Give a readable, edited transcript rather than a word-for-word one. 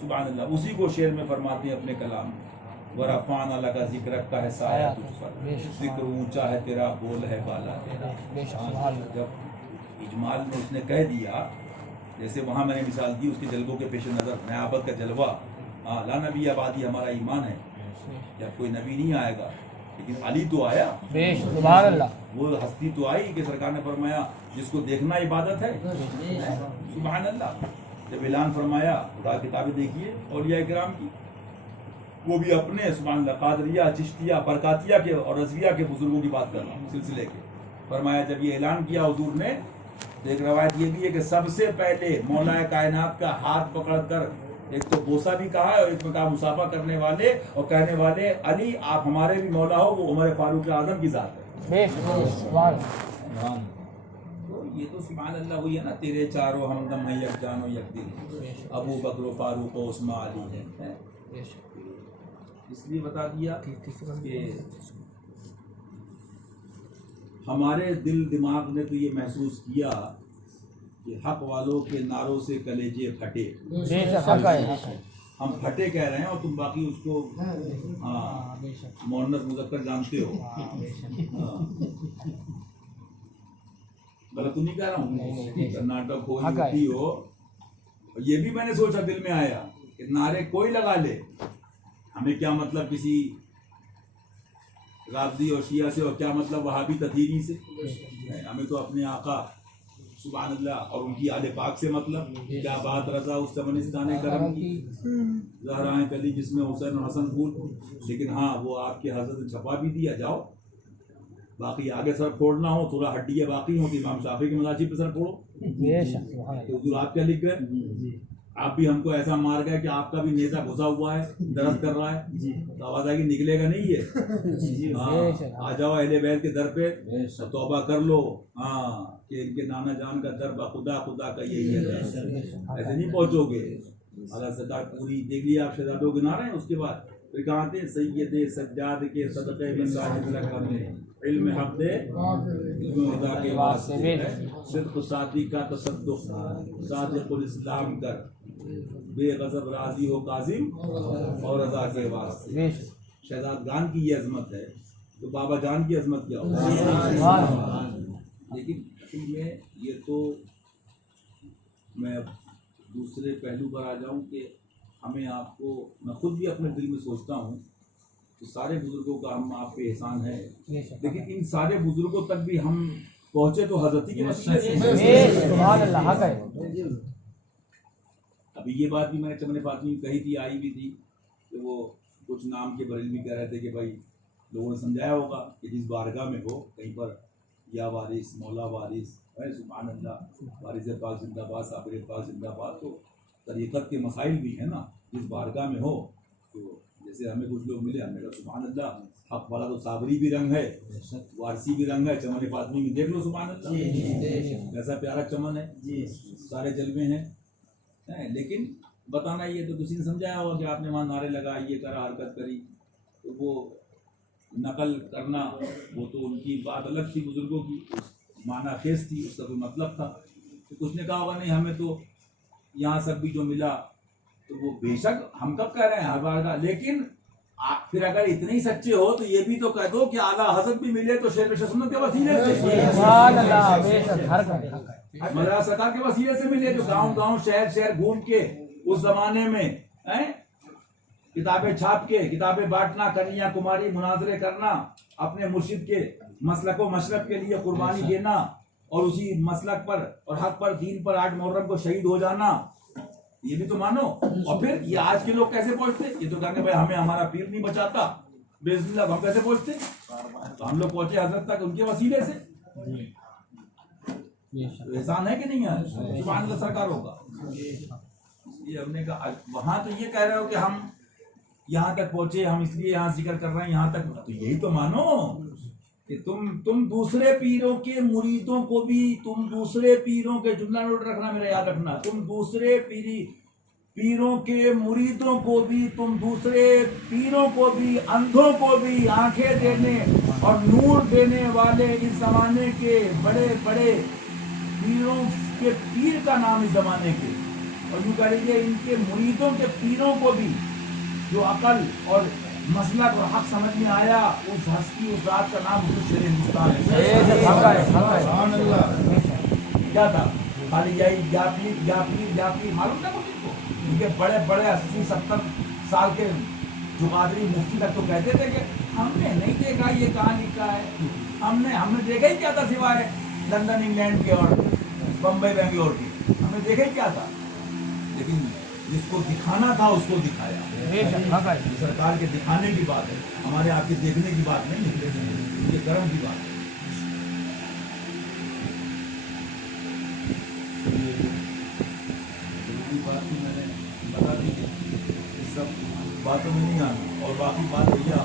سبحان اللہ. اسی کو شعر میں فرماتے ہیں اپنے کلام میں, ورفعنا لک ذکرک کا ہے سایہ تجھ پر, ذکر اونچا ہے تیرا, بول ہے بالا تیرا. جب اجمال میں اس نے کہہ دیا, جیسے وہاں میں نے مثال دی اس کے جلووں کے پیش نظر, نیابت کا جلوہ, لا نبی آبادی ہمارا ایمان ہے, جب کوئی نبی نہیں آئے گا لیکن علی تو آیا, سبحان اللہ, وہ ہستی تو آئی کہ سرکار نے فرمایا جس کو دیکھنا عبادت ہے. سبحان اللہ. جب اعلان فرمایا, خدا کتابیں دیکھیے اولیاء کرام کی, وہ بھی اپنے سبحان اللہ قادریہ, چشتیہ, برکاتیہ کے اور رضویہ کے بزرگوں کی بات کر رہا ہوں سلسلے کے. فرمایا جب یہ اعلان کیا حضور نے, تو ایک روایت یہ بھی ہے کہ سب سے پہلے مولا کائنات کا ہاتھ پکڑ کر ایک تو بوسا بھی کہا ہے اور ایک میں کہا مصافحہ کرنے والے اور کہنے والے علی آپ ہمارے بھی مولا ہو, وہ عمر فاروق اعظم کی ذات ہے. تو یہ تو سبحان اللہ وہی ہے نا, تیرے چاروں ہمدم ہیں یک جان و یک دل, ابو بکر و فاروق و عثمان علی ہے. اس لیے بتا دیا کہ ہمارے دل دماغ نے تو یہ محسوس کیا کہ حق والوں کے نعروں سے کلیجے پھٹے. ہم پھٹے کہہ رہے ہیں اور تم باقی اس کو مؤنث مذکر جانتے ہو. غلط تو نہیں کہہ رہا ہوں. کرناٹک ہو, یوپی ہو, یہ بھی میں نے سوچا دل میں آیا کہ نعرے کوئی لگا لے, ہمیں کیا مطلب کسی رافضی اور شیعہ سے, اور کیا مطلب وہابی تطہیری سے. ہمیں تو اپنے آقا سبحان اللہ اور ان کی آل پاک سے مطلب. کیا بات رضا اس چمنستان کرم کی, زہرائیں کلی جس میں حسین اور حسن پھول. لیکن ہاں وہ آپ کے حضرت نے چھپا بھی دیا, جاؤ باقی آگے سر پھوڑنا ہو, تھوڑا ہڈیاں باقی ہوں تو امام شافعی کی مذاہب پہ سر پھوڑو. تو حضور آپ کیا لکھ گئے, آپ بھی ہم کو ایسا مار گئے کہ آپ کا بھی نیزہ گھسا ہوا ہے, درد کر رہا ہے, تو آواز آئے گی نکلے گا نہیں یہ. آ جاؤ اہل بیت کے در پہ, توبہ کر لو. ہاں کہ ان کے نانا جان کا در خدا خدا کا یہی ہے, ایسے نہیں پہنچو گے. اللہ سرکار پوری دیکھ لی آپ شہزادوں گنا رہے ہیں. اس کے بعد پھر کہاں تھے, سید سجاد کے صدقے میں صاحب لقب میں علم حق دے, علم خدا کے واسطے, صدق ساتھی کا تصدق, صادق الاسلام کر, بے غضب راضی ہو کاظم اور رضا کے واسطے. شہزاد گان کی یہ عظمت ہے, تو بابا جان کی عظمت کیا ہوگا. لیکن اصل میں یہ تو میں دوسرے پہلو پر آ جاؤں کہ ہمیں آپ کو, میں خود بھی اپنے دل میں سوچتا ہوں کہ سارے بزرگوں کا ہم آپ پہ احسان ہے, لیکن ان سارے بزرگوں تک بھی ہم پہنچے تو حضرت کے وسیلے سے. ابھی یہ بات بھی میں نے چمن فاطمی کہی تھی, آئی بھی تھی, کہ وہ کچھ نام کے بریلوی کہہ رہے تھے کہ بھائی لوگوں نے سمجھایا ہوگا کہ جس بارگاہ میں ہو کہیں پر یا وارث مولا وارث, سبحان اللہ, وارث پاک زندہ باد, صابر پاک زندہ باد. تو طریقت کے مسائل بھی ہیں نا, جس بارگاہ میں ہو. تو جیسے ہمیں کچھ لوگ ملے, ہمیں کہا سبحان اللہ, حق والا تو صابری بھی رنگ ہے, وارثی بھی رنگ ہے, چمن فاطمی میں دیکھ لو سبحان اللہ کیسا پیارا چمن ہے, سارے جلوے ہیں. لیکن بتانا یہ تو کسی نے سمجھایا ہوگا کہ آپ نے وہاں نعرے لگائے, یہ کرا, حرکت کری, تو وہ نقل کرنا وہ تو ان کی بات الگ تھی, بزرگوں کی معنی خیز تھی, اس کا کوئی مطلب تھا. تو کچھ نے کہا ہوگا نہیں ہمیں تو یہاں سب بھی جو ملا, تو وہ بے شک ہم کب کہہ رہے ہیں ہر بار کا, لیکن پھر اگر اتنے ہی سچے ہو تو یہ بھی تو کہہ دو کہ اعلیٰ حضرت بھی ملے تو شیر سنت کے وسیلے سے, مدرسہ سرکار کے وسیلے سے ملے, جو گاؤں گاؤں شہر شہر گھوم کے اس زمانے میں کتابیں چھاپ کے, کتابیں بانٹنا, کنیا کماری مناظرے کرنا, اپنے مرشد کے مسلک و مشرب کے لیے قربانی دینا, اور اسی مسلک پر اور حق پر, دین پر 8 محرم کو شہید ہو جانا, یہ بھی تو مانو. اور پھر یہ آج کے لوگ کیسے پہنچتے, یہ تو کہتے بھائی ہمیں ہمارا پیر نہیں بچاتا, باذن اللہ ہم کیسے پہنچتے. تو ہم لوگ پہنچے حضرت تک ان کے وسیلے سے. احسان ہے کہ نہیں ہے سبحان اللہ سرکاروں کا. یہ ہم نے کہا وہاں تو یہ کہہ رہے ہو کہ ہم یہاں تک پہنچے, ہم اس لیے یہاں ذکر کر رہے ہیں یہاں تک, تو یہی تو مانو کہ تم دوسرے پیروں کے مریدوں کو بھی, تم دوسرے پیروں کے, جملہ نوٹ رکھنا میرا یاد رکھنا, تم دوسرے پیروں کے مریدوں کو بھی, تم دوسرے پیروں کو بھی, اندھوں کو بھی آنکھیں دینے اور نور دینے والے اس زمانے کے بڑے بڑے پیروں کے پیر کا نام اس زمانے کے اور یوں کہہ لیجیے ان کے مریدوں کے پیروں کو بھی جو عقل اور مسلک اور حق سمجھ میں آیا، اس ہستی اس ذات کا نام حضور شیر ہندوستان ہے. کیا تھا؟ خالی جاپی معلوم تھا مجھ کو؟ ان کے بڑے بڑے 80-70 سال کے جو قادری مفتی تک تو کہتے تھے کہ ہم نے نہیں دیکھا یہ کہاں لکھا ہے، ہم نے دیکھا ہی کیا تھا سوائے لندن انگلینڈ کے اور بمبئی بنگلور کے، ہم نے دیکھا ہی کیا تھا. لیکن جس کو دکھانا تھا اس کو دکھایا. سرکار کے دکھانے کی بات ہے، ہمارے آپ کے دیکھنے کی بات نہیں ہے، یہ کرم کی بات ہے. بات میں نے بتا دی کہ اس سب باتوں میں نہیں آنا، اور باقی بات یہ